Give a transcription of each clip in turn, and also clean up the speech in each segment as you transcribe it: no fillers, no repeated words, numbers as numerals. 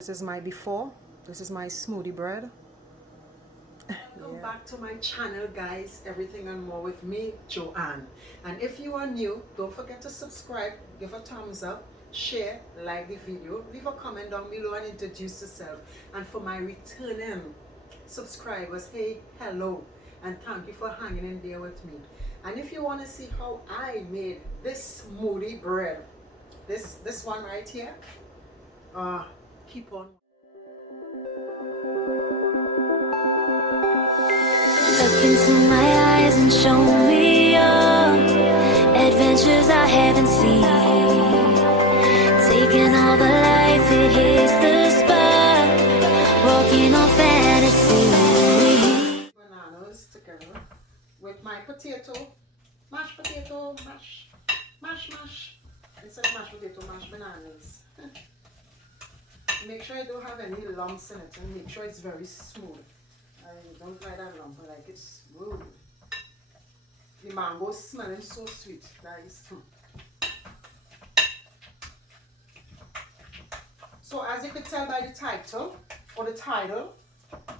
This is my before. This is my smoothie bread. Welcome back to my channel, guys. Everything and more with me, Joanne. And if you are new, don't forget to subscribe, give a thumbs up, share, like the video, leave a comment down below and introduce yourself. And for my returning subscribers, hey, hello, and thank you for hanging in there with me. And if you want to see how I made this smoothie bread, this one right here, keep on. Look into my eyes and show me your adventures I haven't seen. Taking all the life, it hits the spot. Walking on fantasy. Bananas together with my potato, mashed potato, mash. Instead of mashed potato, mashed bananas. Make sure I don't have any lumps in it and make sure it's very smooth. I don't like that lump, I like it smooth. The mango is smelling so sweet, guys. So as you could tell by the title,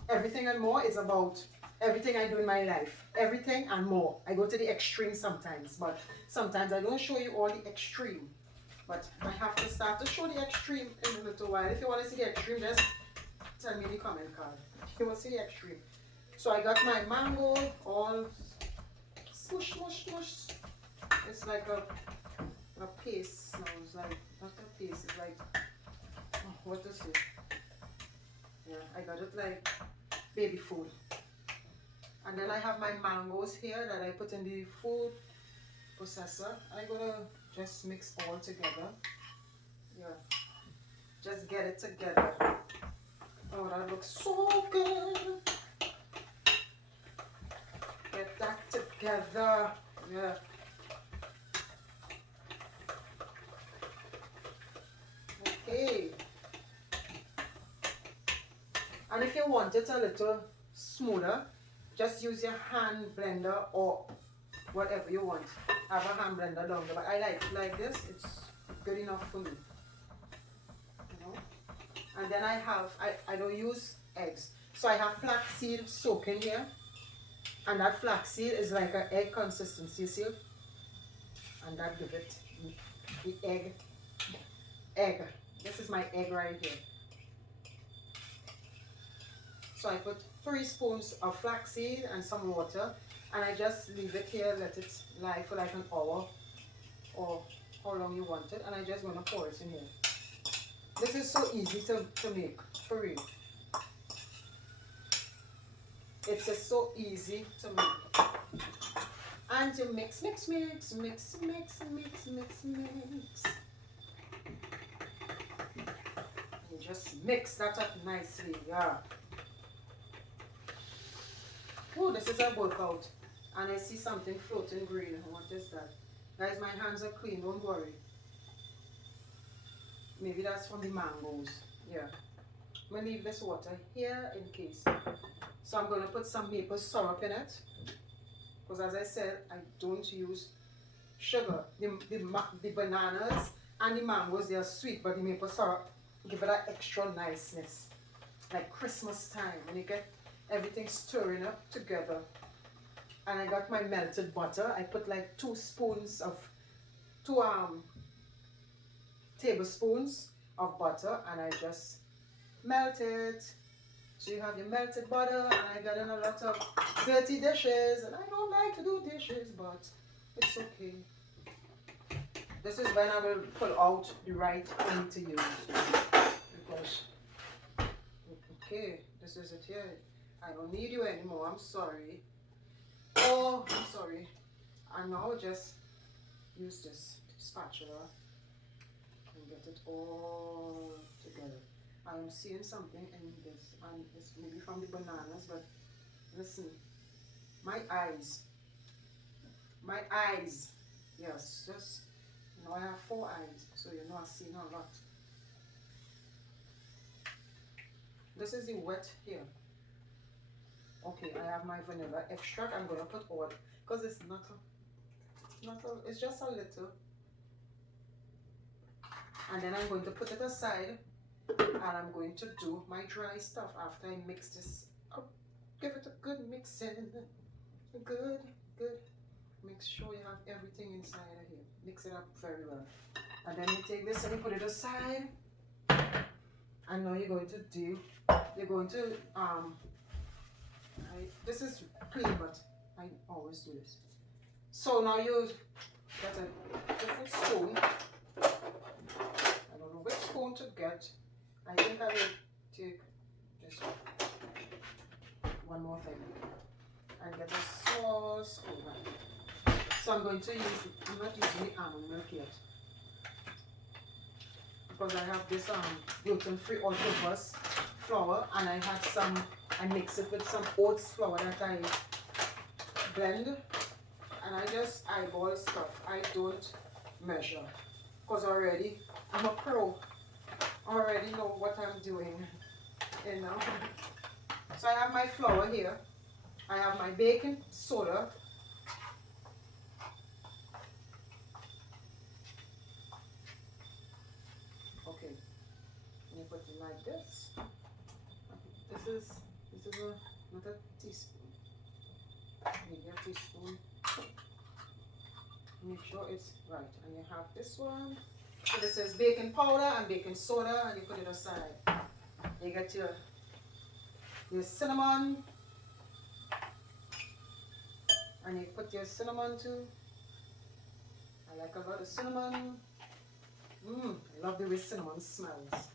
everything and more is about everything I do in my life. Everything and more. I go to the extreme sometimes, but sometimes I don't show you all the extreme. But I have to start to show the extreme in a little while. If you want to see the extreme, just tell me in the comment card. You will see the extreme. So I got my mango all smush. It's like a paste. No, it's like not a paste. It's like what is it? Yeah, I got it like baby food. And then I have my mangoes here that I put in the food processor. I'm gonna just mix all together. Yeah, just get it together. Oh, that looks so good. Get that together. Yeah. Okay. And if you want it a little smoother, just use your hand blender or whatever you want. I have a hand blender down there, but I like this. It's good enough for me. You know? And then I don't use eggs. So I have flaxseed soaked in here. And that flaxseed is like an egg consistency, you see? And that give it the egg. This is my egg right here. So I put 3 spoons of flaxseed and some water, and I just leave it here, let it lie for like an hour or how long you want it, and I just gonna pour it in here. This is so easy to make, for real. It's just so easy to make. And you mix. You just mix that up nicely, yeah. Oh, this is a workout. And I see something floating green. What is that? Guys, my hands are clean, don't worry. Maybe that's from the mangoes. Yeah. I'm going to leave this water here in case. So I'm going to put some maple syrup in it. Because as I said, I don't use sugar. The bananas and the mangoes, they are sweet, but the maple syrup give it that extra niceness. Like Christmas time, when you get everything stirring up together. And I got my melted butter. I put like 2 tablespoons of butter, and I just melt it. So you have your melted butter, and I got in a lot of dirty dishes, and I don't like to do dishes, but it's okay. This is when I will pull out the right thing to use. Because, okay, this is it here. I don't need you anymore, I'm sorry. Oh, I'm sorry. And now just use this spatula and get it all together. I'm seeing something in this, and it's maybe from the bananas, but listen, my eyes, yes, just, you know, I have 4 eyes, so you know I've seen a lot. This is the wet here. Okay, I have my vanilla extract. I'm going to put all, because it's it's just a little. And then I'm going to put it aside And I'm going to do my dry stuff after I mix this up. Give it a good mixing. Good. Make sure you have everything inside of here. Mix it up very well. And then you take this and you put it aside. And now you're going to this is clean, but I always do this. So now you get a different spoon. I don't know which spoon to get. I think I will take just one more thing and get a small spoon. So I'm going to use, I'm not using the almond milk yet because I have this gluten-free all-purpose flour, and I mix it with some oats flour that I blend, and I just eyeball stuff. I don't measure because already I'm a pro. I already know what I'm doing, you know. So I have my flour here. I have my baking soda. Okay, and you put it like this. This is not a teaspoon. Maybe a teaspoon. Make sure it's right. And you have this one. So this is baking powder and baking soda, and you put it aside. You get your cinnamon, and you put your cinnamon too. I like a lot of cinnamon. I love the way cinnamon smells.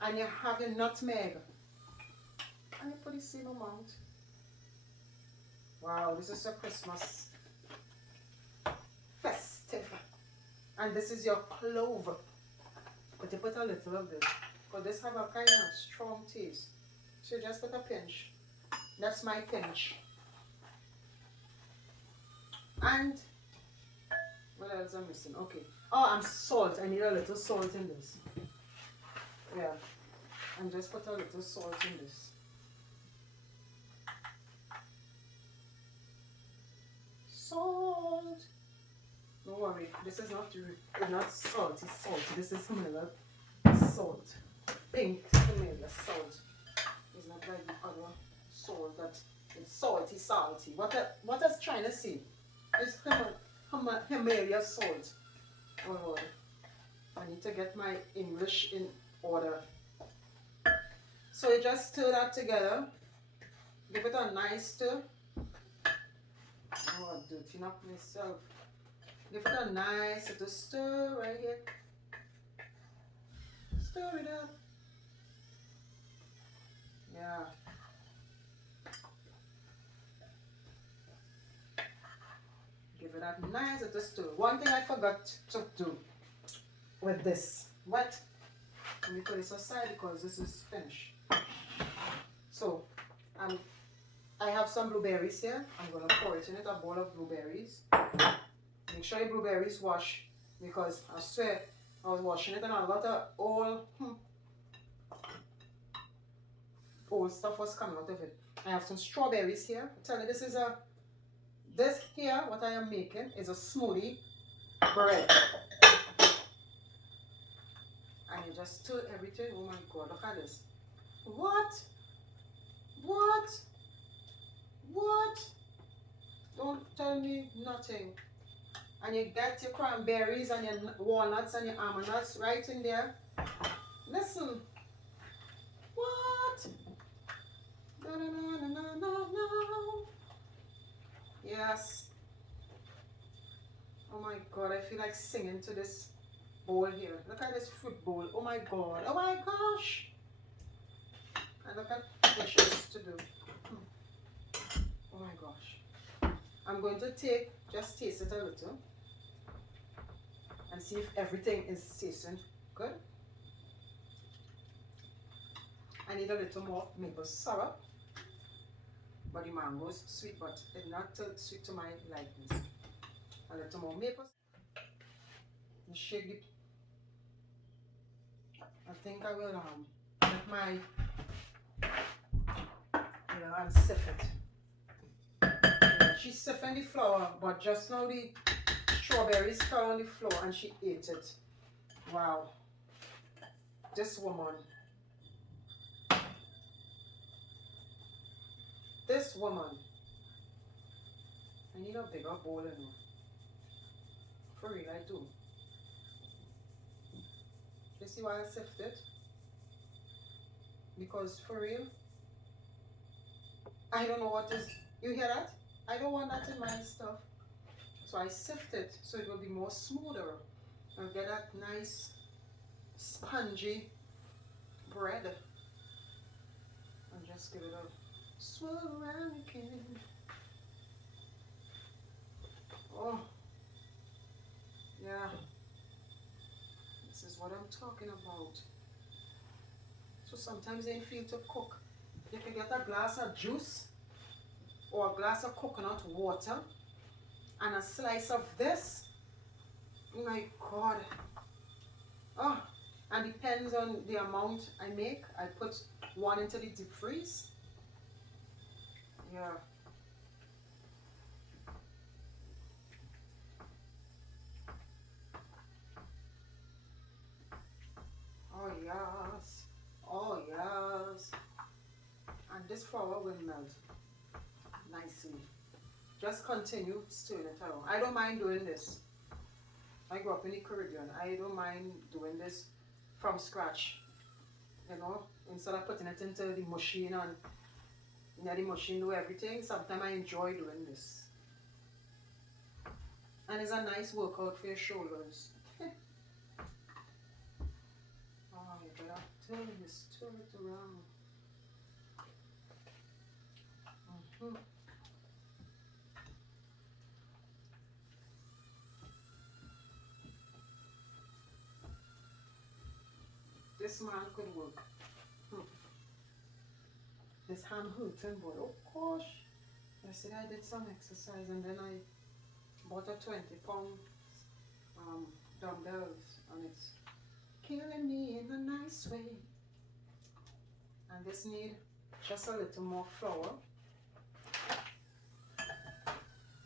And you have your nutmeg, and you put the same amount. Wow, this is a Christmas festive. And this is your clove, but you put a little of this, because this have a kind of strong taste. So just put a pinch. That's my pinch. And what else I'm missing? Okay. Oh, I'm salt. I need a little salt in this. Yeah. And just put a little salt in this. Salt. Don't worry. This is not salty salt. This is vanilla salt. Pink vanilla salt. It's not like the other salt that it's salty. What is trying to say? It's Himalaya salt. Oh Lord. I need to get my English in order. So you just stir that together. Give it a nice stir. Oh, I'm dirtying up myself. Give it a nice little stir right here. Stir it up. Yeah. Give it a nice little stir. One thing I forgot to do with this. What? Let me put this aside because this is finished. So, I have some blueberries here. I'm going to pour it in it, a bowl of blueberries. Make sure your blueberries wash, because I swear I was washing it and a lot of old stuff was coming out of it. I have some strawberries here. I tell you, this here, what I am making is a smoothie bread. And you just stir everything. Oh my God, look at this. What? Don't tell me nothing. And you get your cranberries and your walnuts and your almond nuts right in there. Listen. What? No. Yes. Oh my God, I feel like singing to this bowl here. Look at this fruit bowl. Oh my God. Oh my gosh. And look at dishes to do. Oh my gosh. I'm going to just taste it a little and see if everything is tasting good. I need a little more maple syrup, but the mango is sweet, but it's not sweet to my likeness. A little more maple. And shake it. I think I will get my, and sift it. She's sifting the flour, but just now the strawberries fell on the floor and she ate it. Wow. This woman. This woman, I need a bigger bowl, you know. For real, I do. You see why I sift it? Because for real, I don't know what is. You hear that? I don't want that in my stuff. So I sift it so it will be more smoother. And get that nice spongy bread. And just give it a swirl around again. Oh, yeah. This is what I'm talking about. So sometimes you feel to cook. You can get a glass of juice or a glass of coconut water and a slice of this. Oh my God. Oh, and depends on the amount I make. I put one into the deep freeze. Yeah. Oh yes. Oh yes. And this flour will melt nicely. Just continue stirring it around. I don't mind doing this. I grew up in the Caribbean. I don't mind doing this from scratch. You know, instead of putting it into the machine and let the machine do everything, sometimes I enjoy doing this. And it's a nice workout for your shoulders. Oh, you gotta turn it around. This man could work. This hand hurting, boy. Oh gosh. Yesterday I did some exercise and then I bought a 20-pound dumbbells and it's killing me in a nice way. And this need just a little more flour.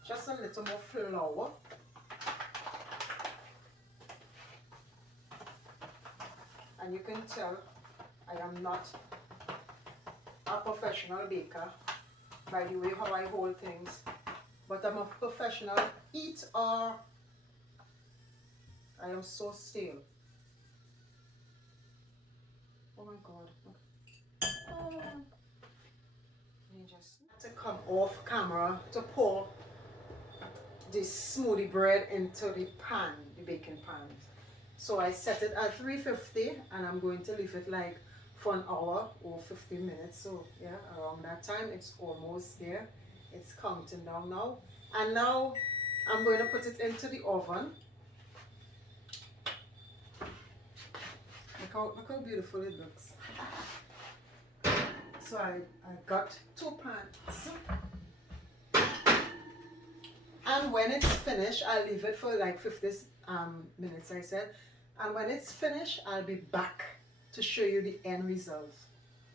Just a little more flour. And you can tell I am not a professional baker by the way how I hold things, but I'm a professional eater. I am so stale. Oh my God. Oh. You just have to come off camera to pour this smoothie bread into the pan, the baking pan. So I set it at 350 and I'm going to leave it like for an hour or 15 minutes. So yeah, around that time it's almost there. It's counting down now. And now I'm going to put it into the oven. Look how beautiful it looks. So I got 2 pans. And when it's finished, I'll leave it for like 50 minutes, I said. And when it's finished, I'll be back to show you the end result.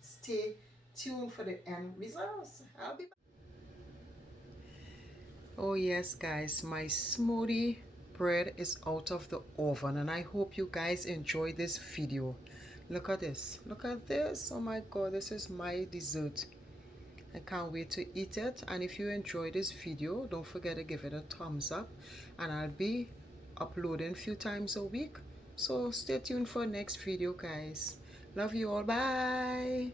Stay tuned for the end results. I'll be back. Oh yes, guys, my smoothie bread is out of the oven and I hope you guys enjoy this video. Look at this. Look at this. Oh my God, this is my dessert. I can't wait to eat it. And if you enjoy this video, don't forget to give it a thumbs up. And I'll be uploading a few times a week. So stay tuned for next video, guys. Love you all. Bye.